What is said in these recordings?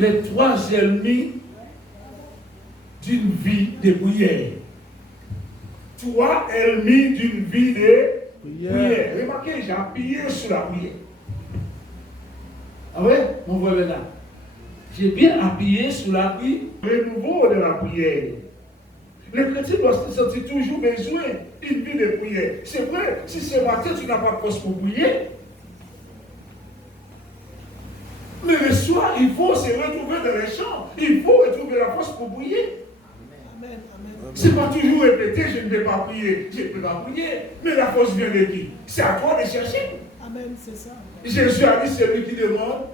les trois ennemis d'une vie de prière. Trois ennemis d'une vie de prière. Remarquez, j'ai appuyé sur la prière. Ah ouais, mon frère Bernard. J'ai bien appuyé sur la prière, renouveau de la prière. Le chrétien doit se sentir toujours besoin d'une vie de prière. C'est vrai, si ce matin tu n'as pas de force pour prier, mais le soir, il faut se retrouver dans les champs. Il faut retrouver la force pour prier. Ce n'est pas toujours répéter, je ne vais pas prier, je ne peux pas prier. Mais la force vient de qui? C'est à toi de chercher. Amen, c'est ça. Jésus a dit, celui qui demande,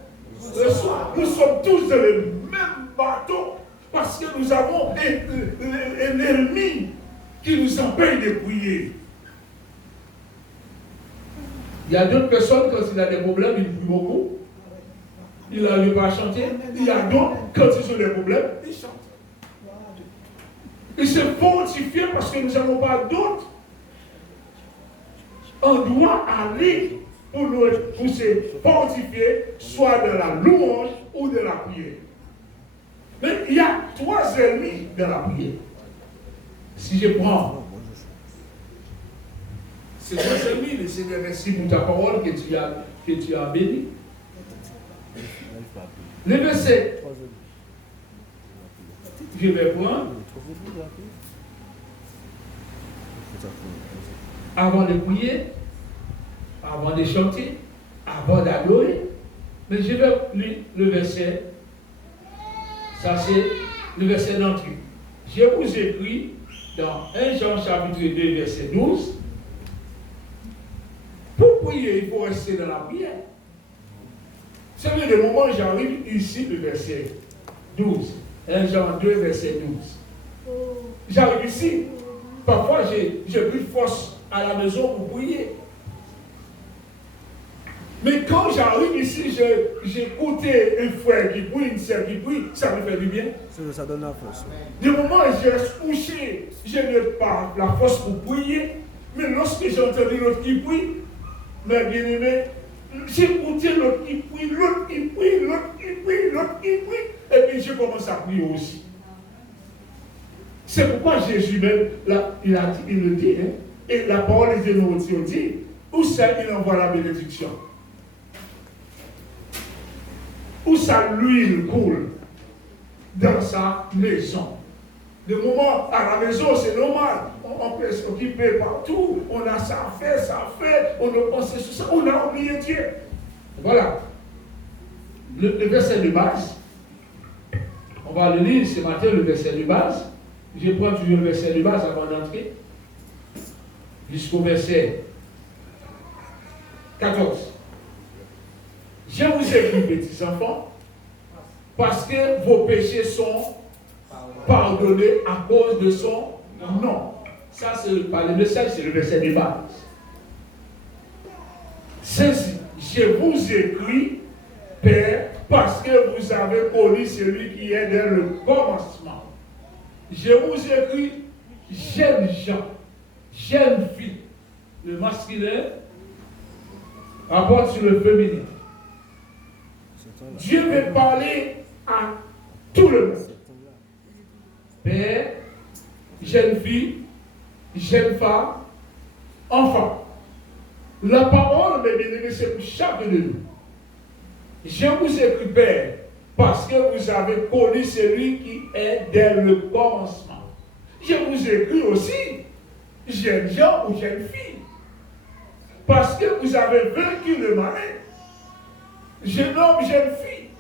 reçoit. Nous sommes tous dans le même bateau parce que nous avons un ennemi qui nous empêche de prier. Il y a d'autres personnes, quand il a des problèmes, ils prient beaucoup. Il n'arrive pas à chanter. Il y a d'autres, quand ils ont des problèmes, ils chantent. Ils se fortifient parce que nous n'avons pas d'autres. On doit aller pour se fortifier, soit de la louange ou de la prière. Mais il y a trois ennemis de la prière. Si je prends ces trois ennemis, le Seigneur, merci pour ta parole que tu as béni. Le verset, je vais prendre. Avant de prier, avant de chanter, avant d'adorer. Mais je vais lire le verset. Ça, c'est le verset d'entrée. Je vous écris dans 1 Jean chapitre 2, verset 12. Pour prier, il faut rester dans la prière. C'est le moment où j'arrive ici, le verset 12. 1 Jean 2, verset 12. J'arrive ici. Parfois, j'ai plus de force à la maison pour prier. Mais quand j'arrive ici, j'ai écouté un frère qui prie, une sœur qui prie, ça me fait du bien. Ça donne la force. Du moment où je reste couché, je n'ai pas la force pour prier. Mais lorsque j'ai entendu l'autre qui prie, mes bien-aimés, j'ai écouté l'autre qui prie, l'autre qui prie, l'autre qui prie, l'autre qui prie. Et puis je commence à prier aussi. C'est pourquoi Jésus même, là, il le dit, hein, et la parole des Énotiens dit, où ça il envoie la bénédiction? Où ça l'huile coule? Dans sa maison. Le moment à la maison, c'est normal. On peut s'occuper partout. On a ça à faire, on sait sur ça. On a oublié Dieu. Voilà. Le verset de base. On va le lire ce matin, le verset de base. Je prends toujours le verset de base avant d'entrer. Jusqu'au verset 14. Je vous écris, petits enfants, parce que vos péchés sont pardonnés à cause de son nom. Ça, c'est pas le message, c'est le verset de base. Ceci, je vous écris, Père, parce que vous avez connu celui qui est dès le commencement. Je vous écris, jeunes gens, jeunes filles. Le masculin rapporte sur le féminin. Dieu veut parler à tout le monde. Père, jeune fille, jeune femme, enfant. La parole, mes bien-aimés, c'est pour chacun de nous. Je vous écris, Père, parce que vous avez connu celui qui est dès le commencement. Je vous écris aussi, jeunes gens ou jeunes filles, parce que vous avez vaincu le malin. Jeune homme, jeune fille,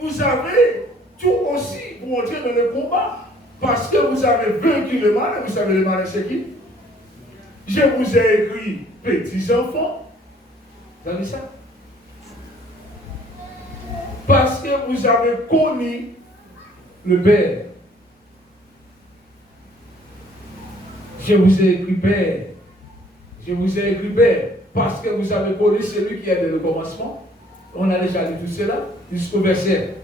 vous avez tout aussi pour entrer dans le combat. Parce que vous avez vaincu le mal, vous savez le mal c'est qui? Je vous ai écrit, petits enfants. Vous avez ça? Parce que vous avez connu le Père. Je vous ai écrit, Père. Je vous ai écrit, Père, parce que vous avez connu celui qui est dès le commencement. On a déjà dit tout cela jusqu'au verset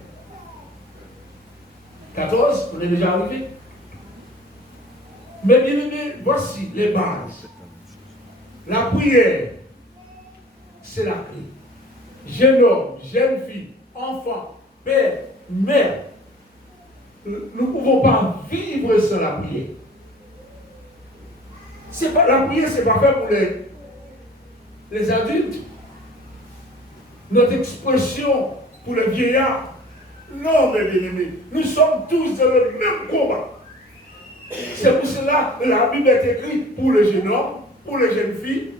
14, on est déjà arrivé. Mais bien aimé, voici les bases. La prière, c'est la clé. Jeune homme, jeune fille, enfant, père Mais, nous ne pouvons pas vivre sans la prière. La prière, ce n'est pas fait pour les adultes. Notre expression pour les vieillards. Non, mes bien-aimés, nous sommes tous dans le même combat. C'est pour cela que la Bible est écrite pour les jeunes hommes, pour les jeunes filles,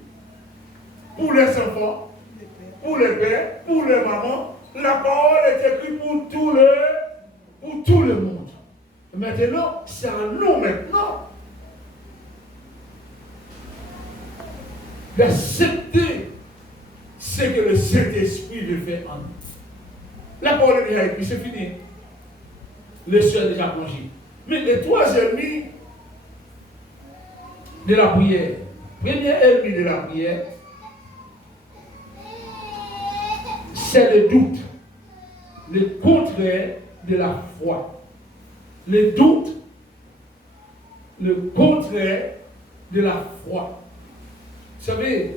pour les enfants, pour les pères, pour les mamans. La parole est écrite pour tout le monde. Maintenant, c'est à nous maintenant d'accepter ce que le Saint-Esprit veut faire en nous. La parole est déjà écrite, c'est fini. Le ciel est déjà plongé. Mais les trois ennemis de la prière, premier ennemi de la prière, c'est le doute, le contraire de la foi. Le doute, le contraire de la foi. Vous savez,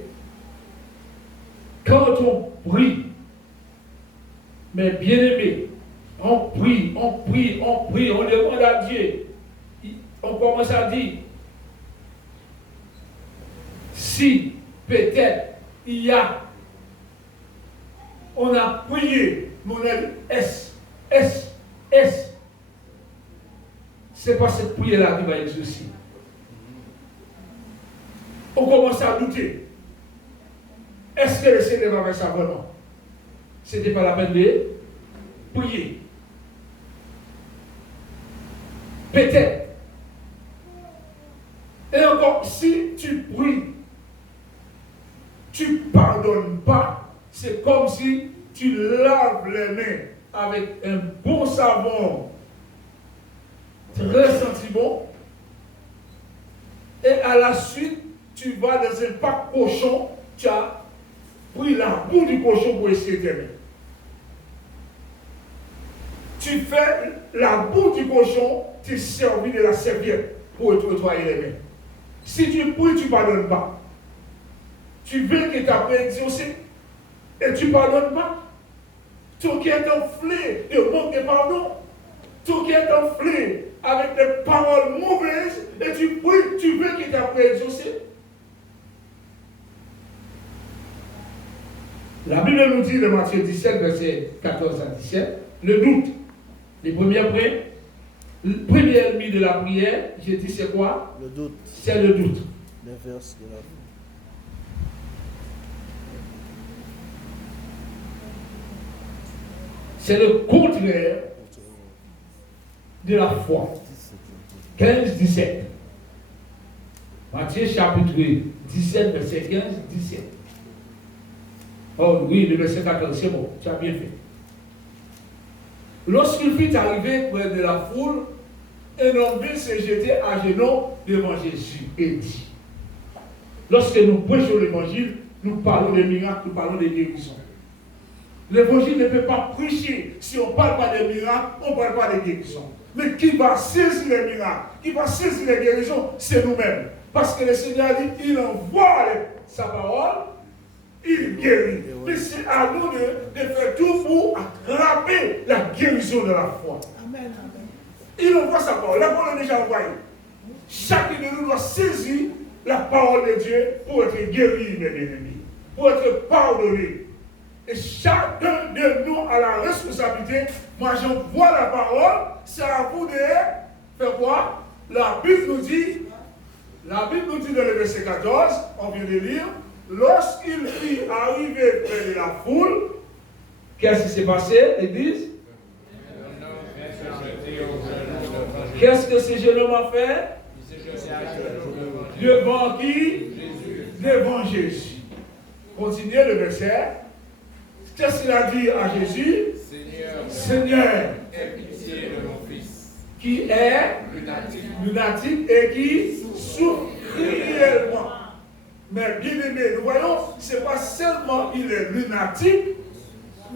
quand on prie, mais bien aimé, on prie, on demande à Dieu. On commence à dire, si peut-être on a prié, mais on a dit c'est pas cette prière-là qui va exaucer. On commence à douter. Est-ce que le Seigneur va faire ça vraiment? Ce n'était pas la peine de prier. Peut-être. Et encore, si tu pries, tu ne pardonnes pas, c'est comme si tu laves les mains avec un bon savon très senti bon, et à la suite, tu vas dans un parc cochon, tu as pris la boue du cochon pour essayer tes mains. Tu fais la boue du cochon, tu servis de la serviette pour te nettoyer les mains. Si tu pries, tu ne pardonnes pas. Tu veux que ta prière exaucée et tu ne pardonnes pas. Ton cœur est enflé de manque de pardon. Ton cœur est enflé avec des paroles mauvaises et tu pries, tu veux que ta prière exaucée. La Bible nous dit dans Matthieu 17, verset 14 à 17, le doute. Les premières prières, le premier ennemi de la prière, j'ai dit c'est quoi? Le doute. C'est le doute. L'inverse de la foi. C'est le contraire de la foi. 15, 17. Matthieu chapitre 17, verset 15, 17. Oh oui, le verset 14, c'est bon, tu as bien fait. Lorsqu'il fut arrivé près de la foule, un homme vint se jeter à genoux devant Jésus et dit, lorsque nous prêchons l'évangile, nous parlons des miracles, nous parlons des guérisons. L'évangile ne peut pas prêcher si on ne parle pas des miracles, on ne parle pas des guérisons. Mais qui va saisir les miracles, qui va saisir les guérisons, c'est nous-mêmes. Parce que le Seigneur a dit, il envoie sa parole, il guérit. Mais c'est à nous de faire tout pour attraper la guérison de la foi. Amen. Il envoie sa parole. La parole est déjà envoyée. Chacun de nous doit saisir la parole de Dieu pour être guéri, mes bien-aimés, pour être pardonné. Et chacun de nous a la responsabilité. Moi, j'envoie la parole. C'est à vous de faire quoi? La Bible nous dit dans le verset 14, on vient de lire, lorsqu'il fut arrivé près de la foule, qu'est-ce qui s'est passé, l'Église? Qu'est-ce que ce jeune homme a fait? Devant qui? Devant Jésus. Continuez le verset. Qu'est-ce qu'il a dit à Jésus? Seigneur, aie pitié de mon fils, qui est lunatique et qui souffre cruellement. Mais bien aimé, nous voyons, ce n'est pas seulement il est lunatique,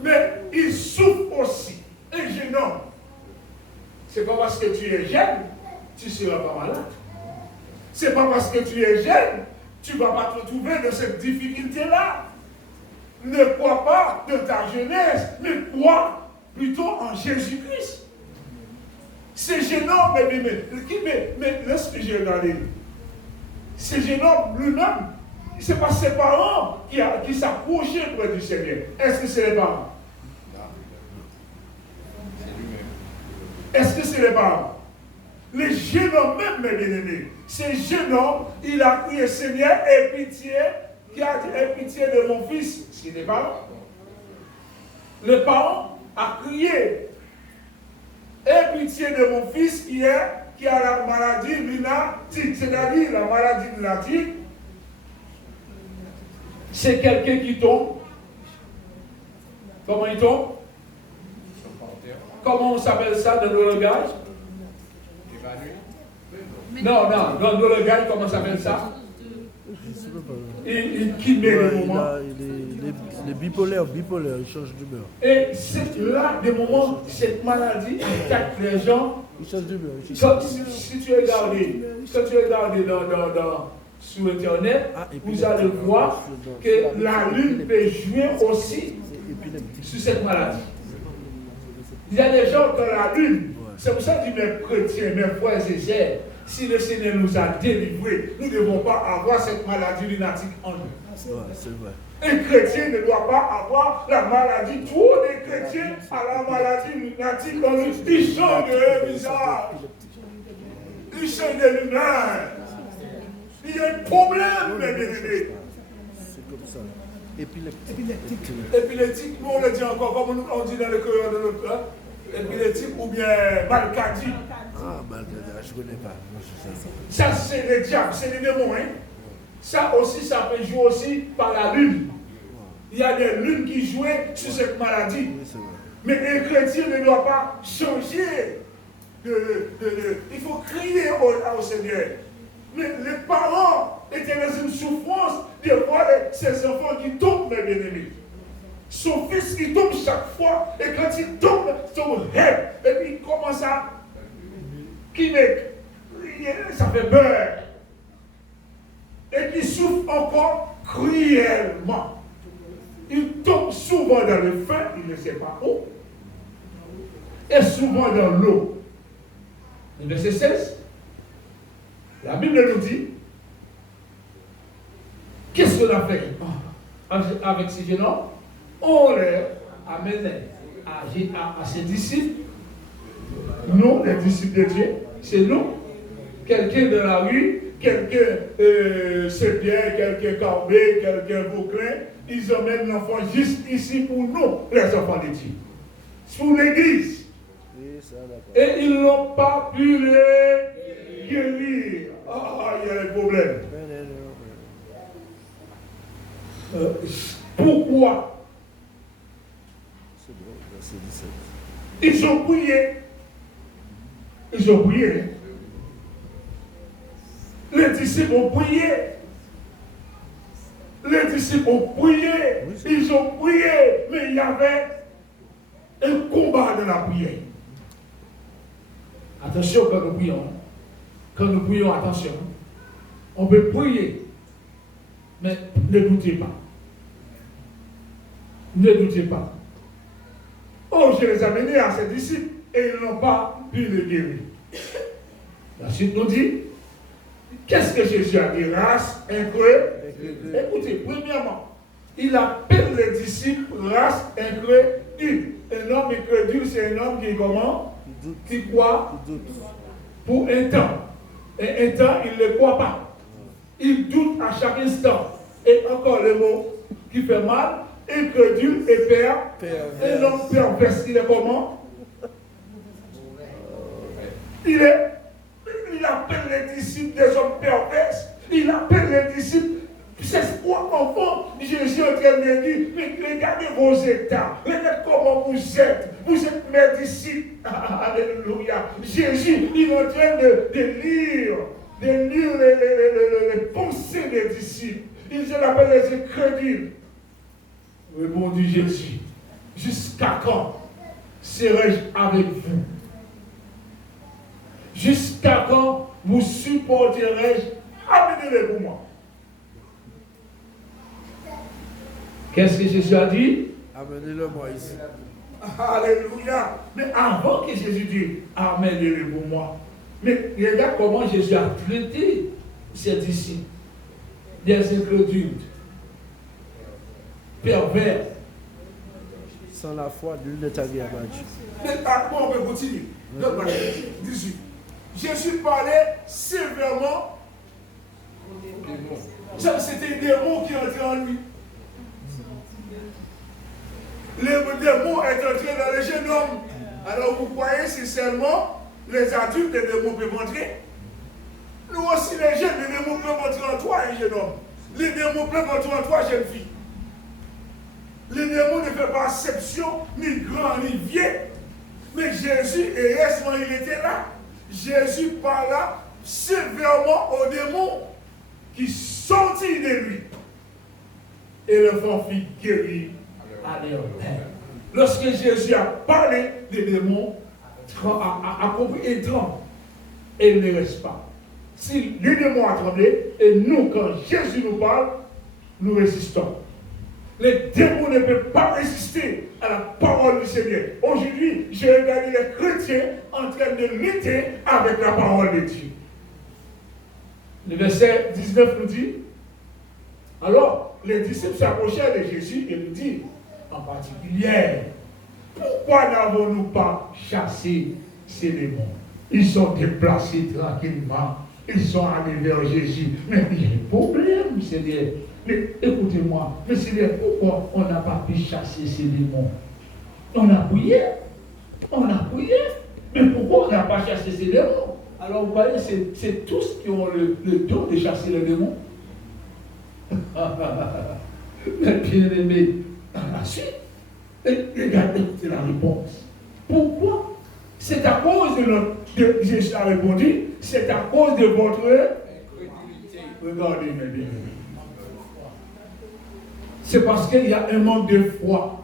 mais il souffre aussi. Un jeune homme. Ce n'est pas parce que tu es jeune, tu ne seras pas malade. Ce n'est pas parce que tu es jeune, tu ne vas pas te retrouver dans cette difficulté-là. Ne crois pas de ta jeunesse, mais crois plutôt en Jésus-Christ. Ce jeune homme, mais lorsque j'ai regardé, ce jeune homme lui-même, ce n'est pas ses parents qui s'approchaient près du Seigneur. Est-ce que c'est les parents? Est-ce que c'est les parents? Le jeune homme même, mes bien-aimés, ce jeune homme, il a crié, Seigneur, aie pitié, qui a dit, aie pitié de mon fils. C'est les parents. Le parent a crié, aie pitié de mon fils qui a la maladie lunatique, c'est-à-dire la maladie lunatique. C'est quelqu'un qui tombe. Comment il tombe? Comment on s'appelle ça dans le langage? Non, dans le langage, comment on s'appelle ça? Qui met le moment? Il est bipolaire, il change d'humeur. Et c'est là, des moments, cette maladie attaque les gens. Il change d'humeur. Si tu regardes, sur Internet, vous allez voir que la lune peut jouer aussi sur cette maladie. Il y a des gens dans la lune. C'est pour ça que je dis, mes chrétiens, mes frères et sœurs, si le Seigneur nous a délivrés, nous ne devons pas avoir cette maladie lunatique en nous. C'est vrai. Un chrétien ne doit pas avoir la maladie. Trop de chrétiens à la maladie lunatique en nous. Ils changent de visage. Ils changent de lumière. Il y a un problème, mes bien-aimés. C'est comme ça. Épileptique. Épileptique, on le dit encore, comme on dit dans le cœur de notre peuple. Épileptique ou bien malcadie. Ah, malcadie, je ne connais pas. Ça, c'est le diable, c'est les démons. Hein? Ça aussi, ça peut jouer aussi par la lune. Il y a des lunes qui jouent sur cette maladie. Oui, c'est vrai. Mais un chrétien ne doit pas changer. Il faut crier au Seigneur. Mais les parents étaient dans une souffrance de voir ces enfants qui tombent, mes bien-aimés. Son fils qui tombe chaque fois, et quand il tombe, son rêve, et puis il commence à crier, ça fait peur. Et puis il souffre encore cruellement. Il tombe souvent dans le feu, il ne sait pas où, et souvent dans l'eau. Le verset 16. La Bible nous dit, qu'est-ce qu'on a fait avec ces jeunes hommes? On leur amène à ses disciples. Nous, les disciples de Dieu, c'est nous. Quelqu'un de la rue, quelqu'un Saint-Pierre, quelqu'un Carbet, quelqu'un Vauclin, ils emmènent l'enfant juste ici pour nous, les enfants de Dieu. Pour l'église. Et ils n'ont pas pu les guérir. Ah, il y a un problème. Pourquoi? Ils ont prié. Ils ont prié. Les disciples ont prié. Les disciples ont prié. Ils ont prié. Mais il y avait un combat de la prière. Attention quand nous prions. Quand nous prions, attention. On peut prier. Mais ne doutez pas. Ne doutez pas. Oh, je les ai amenés à ses disciples et ils n'ont pas pu le guérir. La suite nous dit, qu'est-ce que Jésus a dit? Race incrédule. Écoutez, premièrement, il appelle les disciples race incrédule. Un homme incrédule, c'est un homme qui est comment? Qui croit pour un temps. Et un temps, il ne croit pas. Il doute à chaque instant. Et encore le mot qui fait mal, incrédule et père. Un homme pervers, il est comment? Il appelle les disciples des hommes pervers. Il appelle les disciples. C'est quoi, enfant? Jésus est en train de dire, mais regardez vos états. Regardez comment vous êtes. Vous êtes mes disciples. Alléluia. Jésus, il est en train de lire les pensées des disciples. Il l'appelle les incrédules. Répondit Jésus, jusqu'à quand serai-je avec vous? Jusqu'à quand vous supporterai-je? Amenez-les pour moi. Qu'est-ce que Jésus a dit? Amenez-le moi ici. Alléluia. Mais avant que Jésus dise Amen, il est pour moi. Mais regarde comment Jésus a traité ses disciples, des incrédules, pervers. Sans la foi, l'huile de ta vie à battre. Mais on peut continuer. 18. Jésus parlait sévèrement. C'était des démons qui entraient en lui. Les démons est entré dans le jeune homme. Alors vous croyez c'est seulement les adultes, les démons peuvent entrer? Nous aussi les jeunes, les démons peuvent entrer en toi, un jeune homme. Les démons peuvent entrer en toi, jeune fille. Les démons ne font pas exception, ni grand, ni vieux. Mais Jésus, et récemment il était là. Jésus parla sévèrement aux démons qui sortirent de lui. Et l'enfant fut guéri à leur père. Lorsque Jésus a parlé, les démons a compris et tremblent. Et il ne reste pas. Si les démons ont tremblé, et nous, quand Jésus nous parle, nous résistons. Les démons ne peuvent pas résister à la parole du Seigneur. Aujourd'hui, j'ai regardé les chrétiens en train de lutter avec la parole de Dieu. Le verset 19 nous dit, alors les disciples s'approchèrent de Jésus et lui disent, en particulier, pourquoi n'avons-nous pas chassé ces démons? Ils sont déplacés tranquillement. Ils sont allés vers Jésus. Mais il y a un problème, Seigneur. Mais écoutez-moi, mais Seigneur, pourquoi on n'a pas pu chasser ces démons? On a prié. Mais pourquoi on n'a pas chassé ces démons? Alors vous voyez, c'est tous qui ont le don de chasser les démons. Mais bien aimé, dans la suite, regardez, c'est la réponse. Pourquoi? C'est à cause de notre. Jésus a répondu, c'est à cause de votre incrédulité. Regardez, mes bien. C'est parce qu'il y a un manque de foi.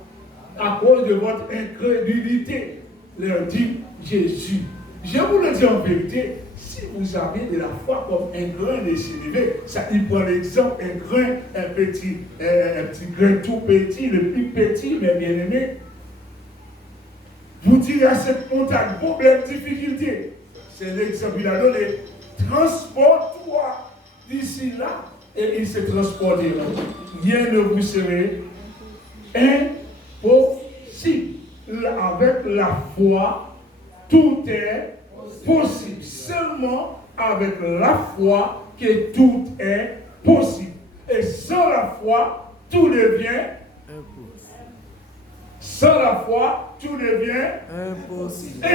À cause de votre incrédulité, leur dit Jésus. Je vous le dis en vérité, si vous avez de la foi comme un grain de sénévé, ça il prend l'exemple, un grain, un petit grain tout petit, le plus petit, mais bien aimé. Vous direz à cette montagne, problème, difficulté. C'est l'exemple qu'il a donné. Transporte-toi d'ici là et il se transportera. Rien ne vous serait impossible. Avec la foi, tout est possible. Seulement avec la foi que tout est possible. Et sans la foi, tout devient impossible. Sans la foi, tout devient impossible.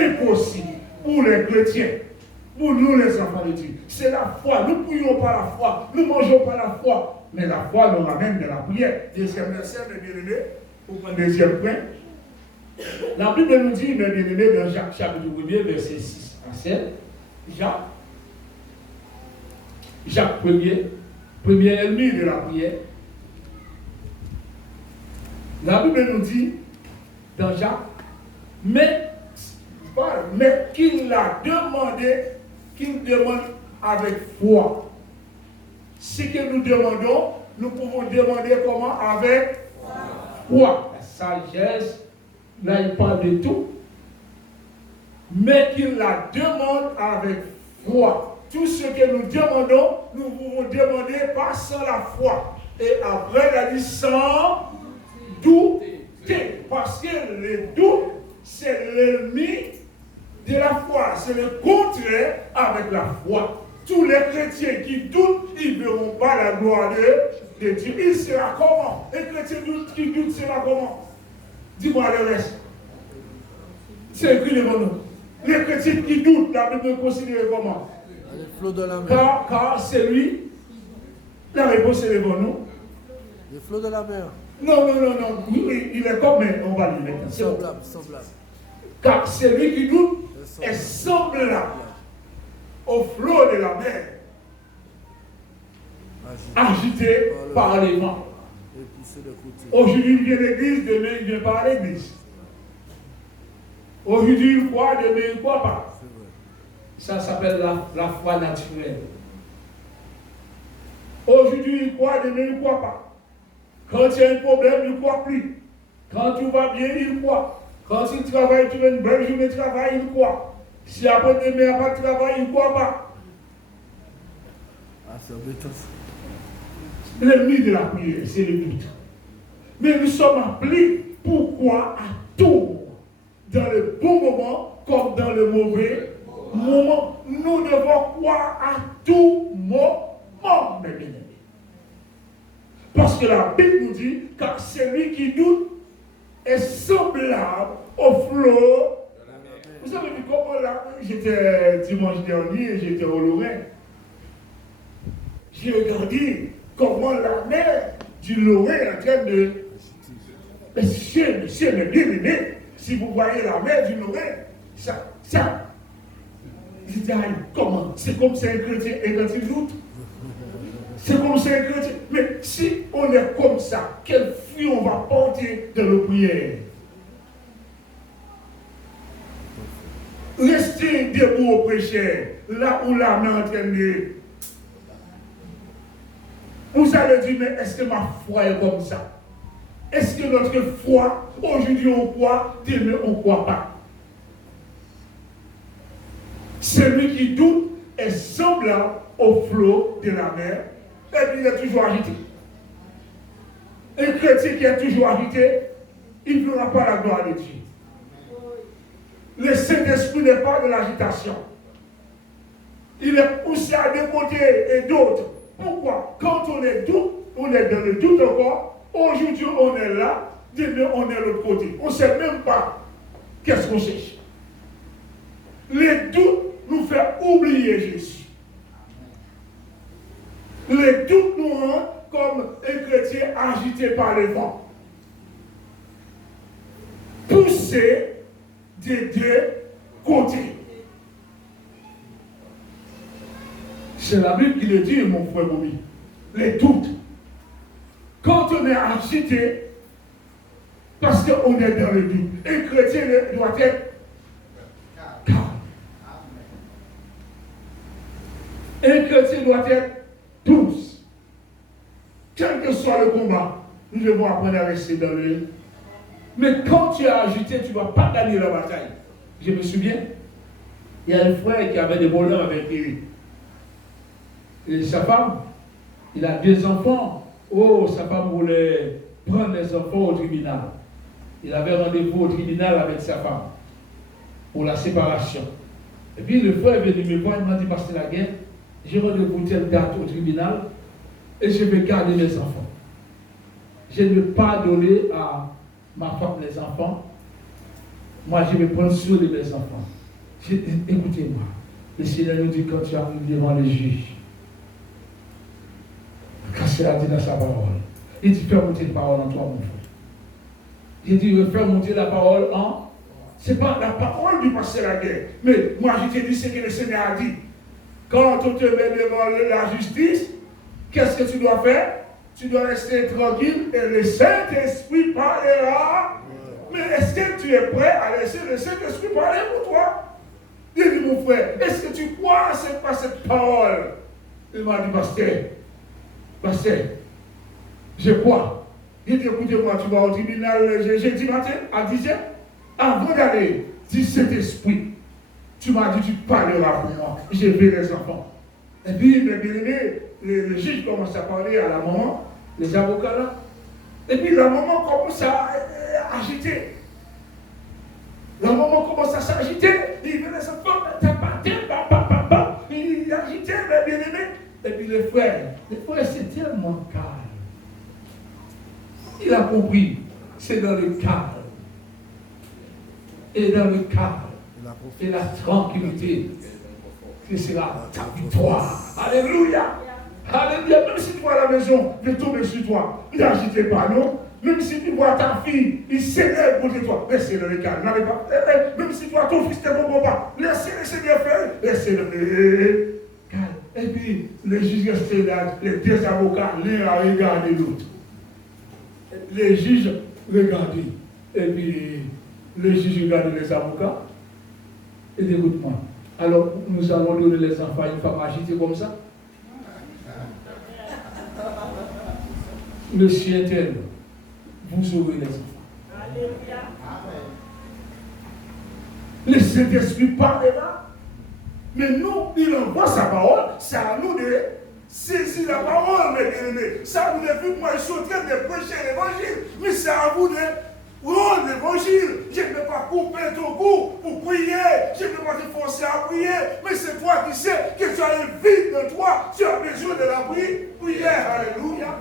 Pour les chrétiens, pour nous les enfants de Dieu. C'est la foi. Nous ne prions pas la foi. Nous ne mangeons pas la foi. Mais la foi nous ramène de la prière. Deuxième verset, mes bien-aimés, pour mon deuxième point. La Bible nous dit, mes bien-aimés, dans Jacques chapitre 1, verset 6 à 7, Jacques premier ennemi de la prière. La Bible nous dit, dans Jacques, mais qu'il l'a demandé, qu'il demande avec foi. Ce que nous demandons, nous pouvons demander comment? Avec foi. La sagesse, là il parle de tout, mais qu'il la demande avec foi. Tout ce que nous demandons, nous pouvons demander pas sans la foi. Et après, il a dit sans douter. Parce que le doute, c'est l'ennemi de la foi. C'est le contraire avec la foi. Tous les chrétiens qui doutent, ils ne verront pas la gloire de Dieu. Il sera comment? Les chrétiens qui doutent sera comment? Dis-moi le reste. C'est écrit devant nous. Les chrétiens qui doutent, la Bible considère comment? Les flots de la mer. Car c'est lui. La réponse est devant nous. Les flots de la mer. Non. Oui, il est comme, mais on va lui mettre. Semblable. Car celui qui doute est semblable au flot de la mer, agité par les vents. Aujourd'hui, il vient à l'église, demain, il ne vient pas à l'église. Aujourd'hui, il croit, demain, il ne croit pas. Ça s'appelle la foi naturelle. Aujourd'hui, il croit, demain, il ne croit pas. Quand il y a un problème, il ne croit plus. Quand tout va bien, il croit. Quand il travaille, tu veux une belle journée de travail, il croit. Si après demain, il n'y a pas de travail, il ne croit pas. Ah, c'est embêtant. L'ennemi de la prière, c'est le doute. Mais nous sommes appelés pour croire à tout. Dans le bon moment, comme dans le mauvais moment. Nous devons croire à tout moment, mes bien-aimés. Parce que la Bible nous dit, car celui qui doute est semblable au flot. Vous savez comment là, j'étais dimanche dernier, j'étais au Lorrain. J'ai regardé comment la mer du Lorrain est en train de... Monsieur, mes bien-aimés, si vous voyez la mer du Lorrain, ça, je dis, comment? C'est comme c'est un chrétien et quand il doute. C'est comme c'est un chrétien. Mais si on est comme ça, quel fruit on va porter dans nos prières? Restez debout au péché, là où la main est en train de... Vous allez dire, mais est-ce que ma foi est comme ça? Est-ce que notre foi, aujourd'hui on croit, demain on ne croit pas? Celui qui doute est semblable au flot de la mer, et puis il est toujours agité. Un chrétien qui est toujours agité, il ne verra pas la gloire de Dieu. Le Saint-Esprit n'est pas de l'agitation. Il est poussé à des côtés et d'autres. Pourquoi? Quand on est dans le doute encore, aujourd'hui on est là, demain on est de l'autre côté. On ne sait même pas qu'est-ce qu'on cherche. Les doutes nous font oublier Jésus. Les doutes nous rendent comme un chrétien agité par le vent. Poussé des deux côtés. C'est la Bible qui le dit, mon frère Bobby. Les doutes. Quand on est agité, parce qu'on est dans le doute, un chrétien doit être calme. Un chrétien doit être douce. Quel que soit le combat, nous devons apprendre à rester dans le... Mais quand tu es agité, tu ne vas pas gagner la bataille. Je me souviens, il y a un frère qui avait des problèmes avec sa femme. Il a 2 enfants. Oh, sa femme voulait prendre les enfants au tribunal. Il avait rendez-vous au tribunal avec sa femme pour la séparation. Et puis le frère est venu me voir, il m'a dit, passer la guerre, j'ai rendez-vous telle date au tribunal et je vais garder mes enfants. Je ne vais pas donner à ma femme les enfants. Moi, je vais prendre soin de mes enfants. Écoutez-moi. Le Seigneur nous dit quand tu arrives devant les juges, quand c'est a dit dans sa parole, il dit fais monter la parole en toi, mon frère. Il dit fais monter la parole en. Ce n'est pas la parole du passer la guerre. Mais moi, je te dis ce que le Seigneur a dit. Quand on te met devant la justice, qu'est-ce que tu dois faire? Tu dois rester tranquille et le Saint-Esprit parlera. Mais est-ce que tu es prêt à laisser le Saint-Esprit parler pour toi? Il dit, mon frère, est-ce que tu crois à cette parole? Il m'a dit, pasteur, je crois. Il dit, écoutez-moi, tu vas au tribunal jeudi matin à 10h. Avant d'aller, dis Saint-Esprit, tu m'as dit, tu parleras pour moi. J'ai vu les enfants. Et puis, mes bien-aimés, le juge commence à parler à la maman, les avocats là. Et puis la maman commence à agiter. La maman commence à s'agiter. Il veut les enfants, il agitait, mes bien-aimés. Et puis le frère c'est tellement calme. Il a compris, c'est dans le calme. Et dans le calme, et la tranquillité, que sera ta victoire. Alléluia. Alléluia. Même si tu vois la maison de tomber sur toi, n'agitez pas, non? Même si tu vois ta fille, il s'élève contre toi, laissez-le calme. Même si tu vois ton fils, t'es bon pas, laissez le Seigneur faire, laissez-le calme. Et puis, les juges restent là, les 2 avocats, l'un a regardé l'autre. Les juges regardaient. Et puis, les juges regardaient les avocats. Et écoute-moi. Alors, nous allons donner les enfants à une femme agitée comme ça. Monsieur est-elle, vous aurez les enfants. Alléluia. Le Saint-Esprit parle là. Mais nous, il envoie sa parole. C'est à nous de saisir la parole, mes bien-aimés. Ça, vous avez vu, moi, je suis en train de prêcher l'évangile. Mais c'est à vous de rendre l'évangile. Je ne peux pas couper ton cou pour prier. Je ne peux pas te forcer à prier. Mais c'est toi qui sais que tu as un vide de toi. Tu as besoin de la prière. Alléluia.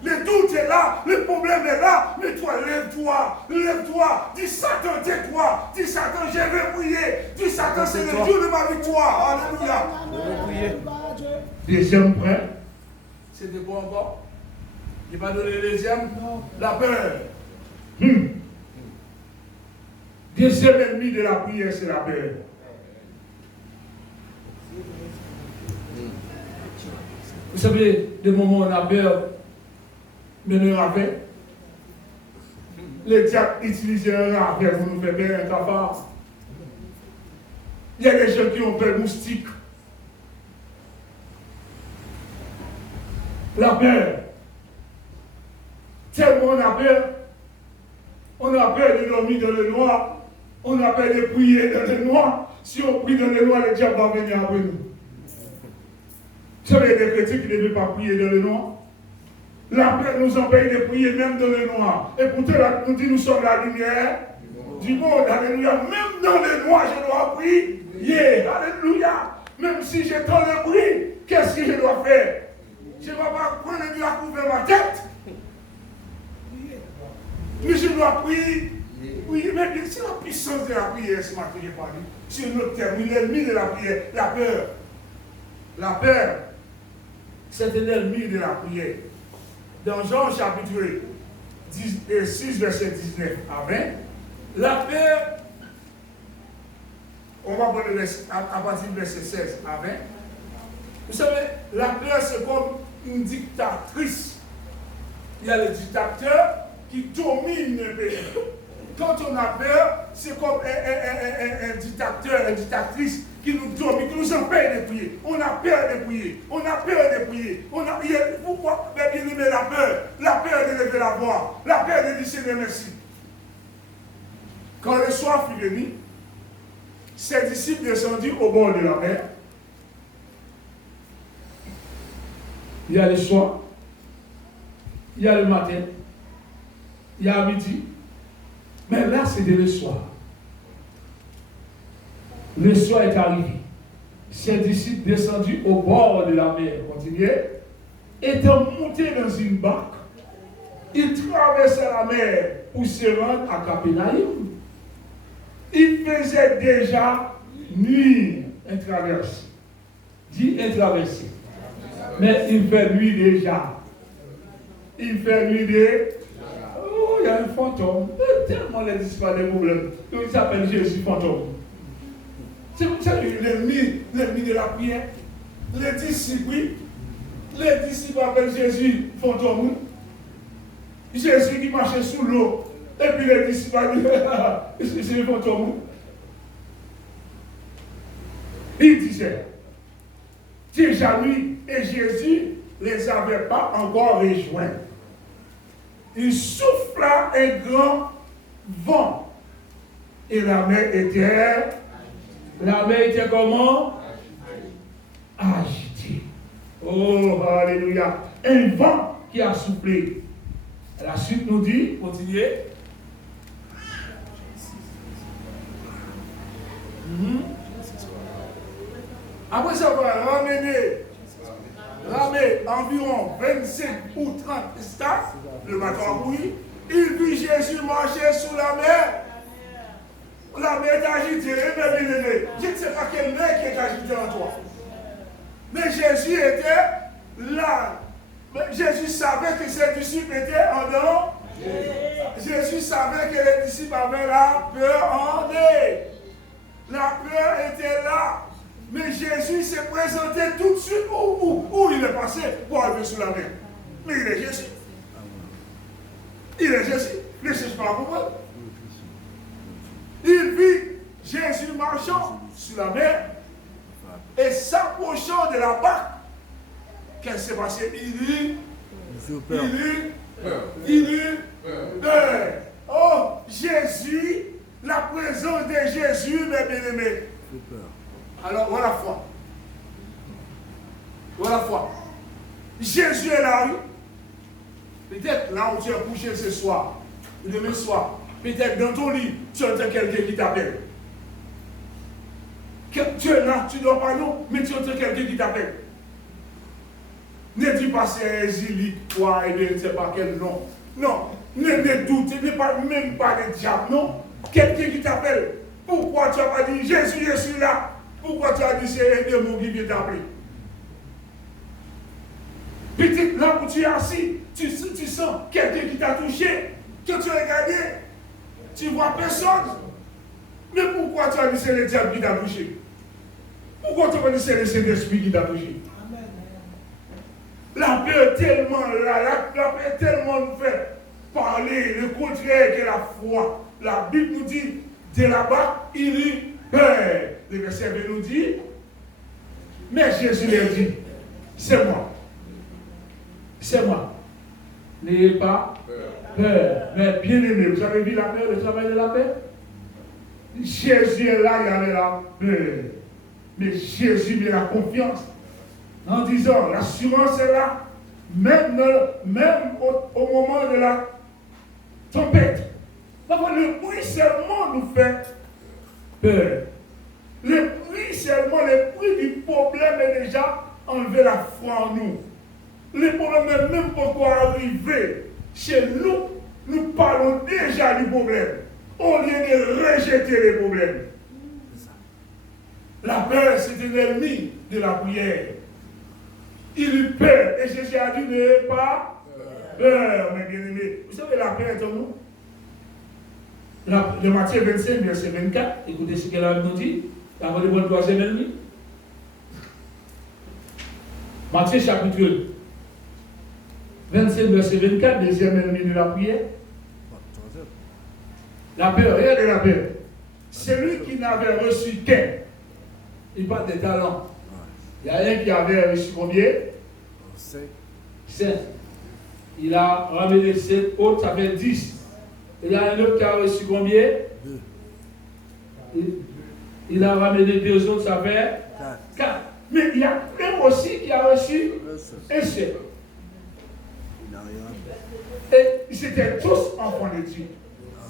Le doute est là, le problème est là, mais toi, lève-toi, dis Satan, tais-toi, dis Satan, je vais prier, dis Satan, c'est le Dieu de ma victoire, alléluia. Deuxième point, c'était quoi encore? Je n'ai pas donné le deuxième, la peur. Deuxième ennemi de la prière, c'est la peur. Vous savez, des moments où on a peur, mais le rabais, le diable utilise un rabais pour nous faire peur, un cafard. Il y a des gens qui ont peur moustique. La peur. Tellement on a peur de dormir dans le noir, on a peur de prier dans le noir. Si on prie dans le noir, le diable va venir après nous. Vous savez, il y a des chrétiens qui ne devaient pas prier dans le noir. La peur nous empêche de prier même dans le noir. Et pourtant, nous dit nous sommes la lumière du monde. Alléluia. Même dans le noir, je dois prier. Alléluia. Même si j'entends le bruit, qu'est-ce que je dois faire? Je ne vais pas prendre un à couvrir ma tête. Mais je dois prier. Oui, mais c'est la puissance de la prière ce matin, j'ai parlé. C'est notre terme, l'ennemi de la prière, la peur. La peur, c'est un ennemi de la prière. Dans Jean chapitre 6, verset 19 à 20, la peur, on va prendre à partir du verset 16 à 20. Vous savez, la peur, c'est comme une dictatrice. Il y a le dictateur qui domine le pays. Quand on a peur, c'est comme un dictateur, une dictatrice qui nous domine, qui nous empêche de prier. On a peur de prier. On a peur de prier. Pourquoi? Bien aimé, la peur de lever la voix, la peur de dire Seigneur merci. Quand le soir fut venu, ses disciples descendirent au bord de la mer. Il y a le soir, il y a le matin, il y a midi. Mais là, c'était le soir. Le soir est arrivé. Ses disciples descendus au bord de la mer, continuaient, étant montés dans une barque, ils traversaient la mer pour se rendre à Capernaum. Il faisait déjà nuit, un traverse. Dit un traversé. Mais il fait nuit déjà. Il fait nuit déjà. Oh, il y a un fantôme. Tellement les disciples ont des problèmes. Il s'appelle Jésus fantôme. C'est l'ennemi de la prière. Les disciples appellent Jésus fantôme. Jésus qui marchait sous l'eau. Et puis les disciples disent c'est le fantôme. Il disait déjà nuit et Jésus ne les avait pas encore rejoints. Il souffla un grand vent et la mer était comment? Agitée. Oh, alléluia. Un vent qui a soufflé. La suite nous dit, continuez. Après ça, on va ramener environ 25 ou 30 stades, le bateau bouilli. Il vit Jésus marcher sous la mer. La mer est agitée, je ne sais pas quelle mer qui est agitée en toi. Mais Jésus était là. Jésus savait que ses disciples étaient en dehors. Jésus savait que les disciples avaient la peur en eux. La peur était là. Mais Jésus s'est présenté tout de suite où il est passé pour arriver sous la mer. Mais il est Jésus. Il est Jésus. Ne cherche pas à comprendre. Il vit Jésus marchant sur la mer et s'approchant de la barque. Qu'est-ce qui s'est passé? Il eut peur. Oh, Jésus La présence de Jésus, mes bien-aimés. Alors, voilà la foi. Voilà la foi. Jésus est là, oui. Peut-être là où tu es couché ce soir, demain soir, peut-être dans ton lit, tu entends quelqu'un qui t'appelle. Tu es là, tu ne dors pas non, mais tu entends quelqu'un qui t'appelle. Ne dis pas c'est un Zili, toi, et je ne sais pas quel nom. Non, ne doute, ne parle même pas de diable, non. Quelqu'un qui t'appelle. Pourquoi tu n'as pas dit Jésus, je suis là? Pourquoi tu as dit c'est un démon qui vient t'appeler? Peut-être là où tu es assis, tu sens quelqu'un qui t'a touché. Quand tu as regardé, tu vois personne. Mais pourquoi tu as dit c'est le diable qui t'a touché? Pourquoi tu as dit c'est le Saint-Esprit qui t'a touché? La peur est tellement là, la peur est tellement nous fait parler le contraire que la foi. La Bible nous dit, de là-bas, il y peur. Le verset nous dit, mais Jésus leur dit, c'est moi. C'est moi. N'ayez pas peur. Mais bien aimé, vous avez vu la peur, le travail de la paix? Jésus est là, il y avait la peur. Mais Jésus met la confiance en disant, l'assurance est là, même au moment de la tempête. Donc, le bruit seulement nous fait peur. Le bruit seulement, le bruit du problème est déjà enlevé la foi en nous. Le problème n'est même pas encore arrivé. Chez nous, nous parlons déjà du problème, au lieu de rejeter les problèmes. La peur, c'est un ennemi de la prière. Il eut peur. Et Jésus a dit, n'ayez pas peur, mes bien-aimés. Vous savez, la peur est en nous. Le Matthieu 25, verset 24, écoutez ce qu'elle a nous dit. Avant de votre troisième ennemi. Matthieu chapitre 25, verset 24, deuxième ennemi de la prière. La peur, regardez la peur. Celui qui n'avait reçu qu'un, il parle des talents. Il y a un qui avait reçu combien? 5. Il a ramené 7 autres, ça fait 10. Il y a un autre qui a reçu combien? 2. Il a ramené 2 autres, ça fait 4. Mais il y a un aussi qui a reçu un seul. Et ils étaient tous enfants de Dieu.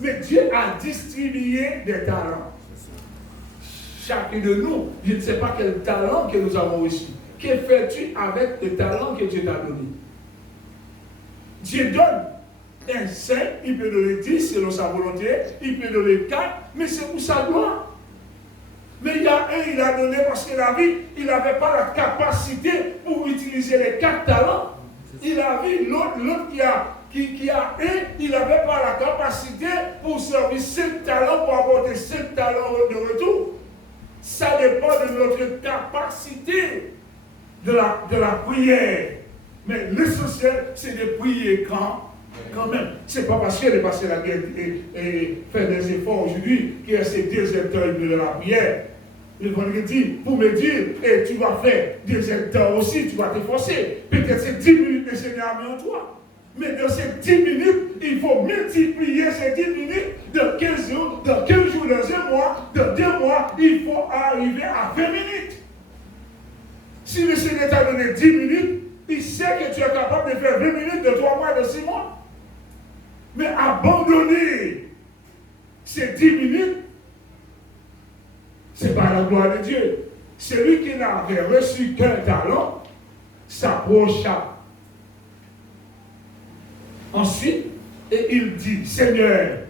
Mais Dieu a distribué des talents. Chacun de nous, je ne sais pas quel talent que nous avons reçu. Que fais-tu avec le talent que Dieu t'a donné? Dieu donne un 5, il peut donner 10 selon sa volonté, il peut donner 4, mais c'est pour sa gloire. Mais il y a un, il a donné parce qu'il a vu, il n'avait pas la capacité pour utiliser les 4 talents. Il a vu l'autre qui a un, il n'avait pas la capacité pour servir 5 talents, pour apporter 5 talents de retour. Ça dépend de notre capacité de la prière. Mais l'essentiel, c'est de prier quand même. Ce n'est pas parce qu'elle est passée la guerre et faire des efforts aujourd'hui qu'il y a ces 2 hectares de la prière. Le vendredi, pour me dire, et tu vas faire 2 hectares aussi, tu vas t'efforcer. Peut-être c'est 10 minutes que le Seigneur a mis en toi. Mais dans ces 10 minutes, il faut multiplier ces 10 minutes de 15 jours, dans 15 jours, dans 1 mois, dans 2 mois, il faut arriver à 20 minutes. Si le Seigneur t'a donné 10 minutes, il sait que tu es capable de faire 20 minutes de 3 mois, de 6 mois. Mais abandonner ces 10 minutes, ce n'est pas la gloire de Dieu. Celui qui n'avait reçu qu'un talent s'approcha. Ensuite, et il dit, Seigneur,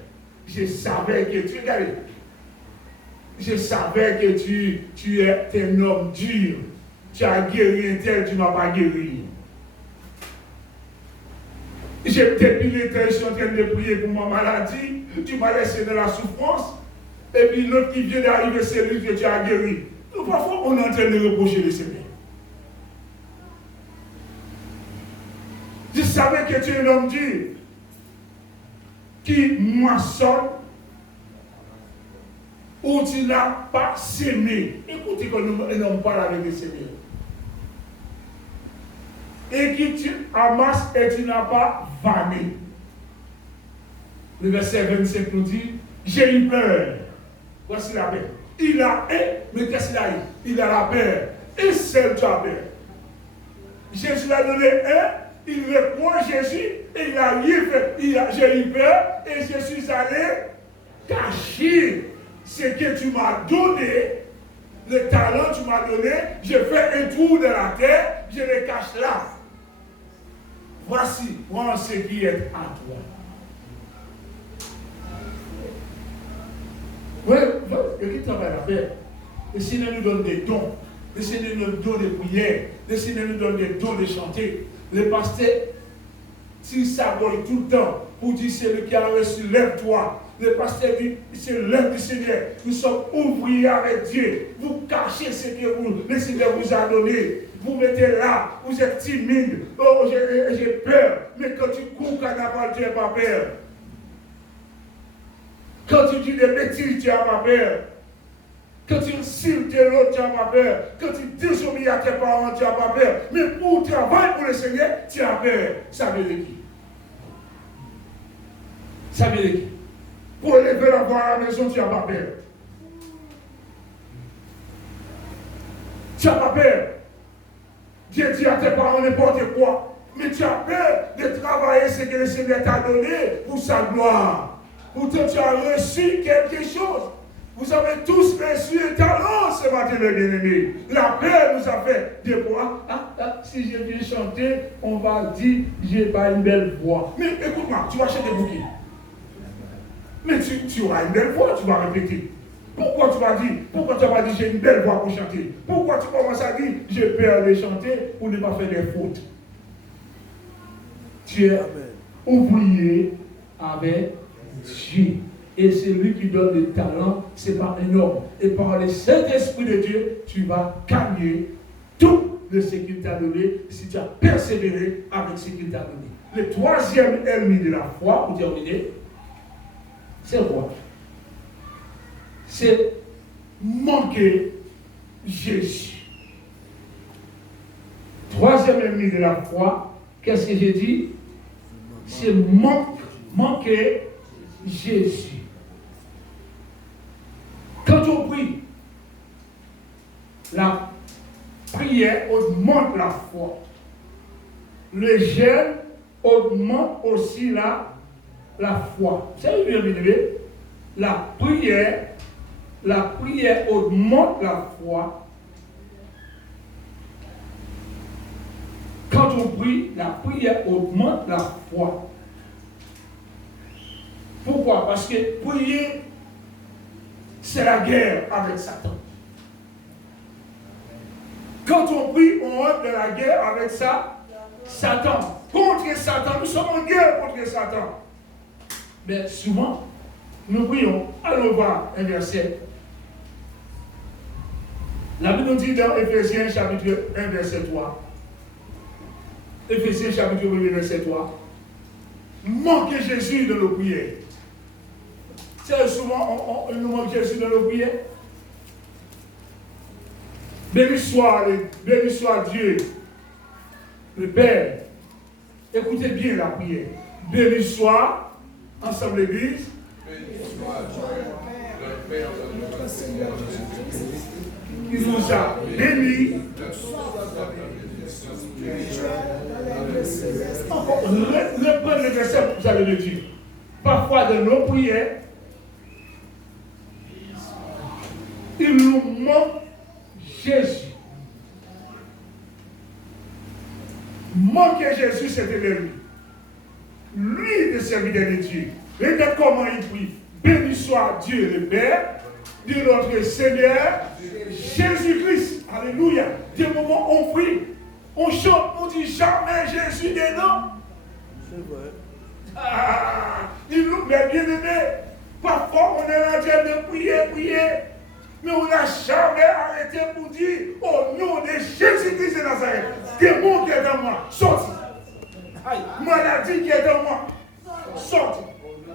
je savais que tu, regardez, je savais que tu es un homme dur. Tu as guéri un tel, tu ne m'as pas guéri. Depuis le temps, je suis en train de prier pour ma maladie, tu m'as laissé dans la souffrance, et puis l'autre qui vient d'arriver, c'est lui que tu as guéri. Donc parfois, on est en train de reprocher le Seigneur. Je savais que tu es un homme dur, qui moissonne où tu n'as pas sémé. Écoutez quand un homme parle avec le Seigneur. Et que tu amasses et tu n'as pas vanné. Le verset 25 nous dit, J'ai eu peur. Voici la paix. Il a mais qu'est-ce qu'il a eu? Il a la peur. Et seul tu as peur. Jésus l'a donné il répond à Jésus et il a eu peur. J'ai eu peur et je suis allé cacher ce que tu m'as donné. Le talent que tu m'as donné, je fais un tour de la terre, je le cache là. Voici, prends ce qui est à toi. Oui, qui travaille la paix. Le Seigneur nous donne des dons. Le Seigneur nous donne des prières. Le Seigneur nous donne des dons de chanter. Le pasteur, s'il s'abonne tout le temps pour dire celui qui a reçu, lève-toi. Le pasteur dit, c'est l'œuvre du Seigneur. Nous sommes ouvriers avec Dieu. Vous cachez ce que le Seigneur vous a donné. Vous mettez là, vous êtes timide. Oh, j'ai peur. Mais quand tu cours carnaval, tu n'as pas peur. Quand tu dis des bêtises, tu n'as pas peur. Quand tu insultes l'autre, tu n'as pas peur. Quand tu désobéis à tes parents, tu n'as pas peur. Mais pour travailler pour le Seigneur, tu as peur. Ça veut dire qui? Ça veut dire qui? Pour lever la voix à la maison, tu n'as pas peur. Tu n'as pas peur. Dieu dit à tes parents n'importe quoi. Mais tu as peur de travailler ce que le Seigneur t'a donné pour sa gloire. Pourtant, tu as reçu quelque chose. Vous avez tous reçu un talent ce matin, mes bien-aimés. La peur nous a fait des voix. Si je viens chanter, on va dire j'ai pas une belle voix. Mais écoute-moi, tu vas chanter pour qui? Mais tu auras une belle voix, tu vas répéter. Pourquoi tu vas dire? Pourquoi tu vas dire j'ai une belle voix pour chanter? Pourquoi tu commences à dire j'ai peur de chanter pour ne pas faire des fautes? Tu es ouvrier avec Dieu. Et c'est lui qui donne le talent, ce n'est pas un homme. Et par le Saint-Esprit de Dieu, tu vas gagner tout de ce qu'il t'a donné si tu as persévéré avec ce qu'il t'a donné. Le troisième ennemi de la foi, pour terminer, c'est quoi? C'est manquer Jésus. Troisième ennemi de la foi, qu'est-ce que j'ai dit? C'est manquer Jésus. Quand on prie, la prière augmente la foi. Le jeûne augmente aussi la foi. Vous savez bien, la prière augmente la foi. Quand on prie, la prière augmente la foi. Pourquoi? Parce que prier, c'est la guerre avec Satan. Quand on prie, on entre dans la guerre avec Satan. Contre Satan, nous sommes en guerre contre Satan. Mais souvent, nous prions. Allons voir un verset. La Bible nous dit dans Éphésiens chapitre 1, verset 3. Éphésiens chapitre 1, verset 3. Manquez Jésus dans nos prières. C'est souvent, on nous manque Jésus dans nos prières. Béni soit Dieu, le Père. Écoutez bien la prière. Béni soit, ensemble l'Église. Béni soit Dieu, le Père de notre Seigneur Jésus-Christ, qui nous a bénis. Encore, reprenez le verset, vous allez le dire. Parfois, dans nos prières, il nous manque Jésus. Manquer Jésus, c'était lui. Lui, le serviteur de Dieu. Regardez comment il prie. Béni soit Dieu le Père, de notre Seigneur Jésus-Christ. Alléluia. Des moments où on prie, on chante, on dit jamais Jésus dedans. C'est vrai. Il nous met bien aimé. Parfois, on est en train de prier. Mais on n'a jamais arrêté pour dire au nom de Jésus-Christ de Nazareth, démon qui est en moi, sorti. Maladie qui est en moi, sorti.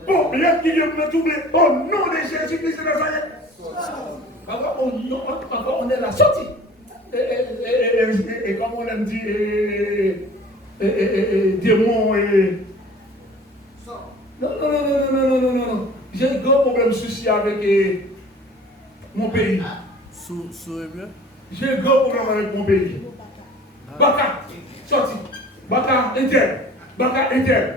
Problème qui vient me troubler, au nom de Jésus-Christ de Nazareth. Parfois, on est là, sorti. Et comme on aime dire, démon, non. Je J'ai un grand problème souci avec mon pays. Sous hébreu? J'ai un grand problème avec mon pays. Baka, sorti. Baka, interne. Baka, interne.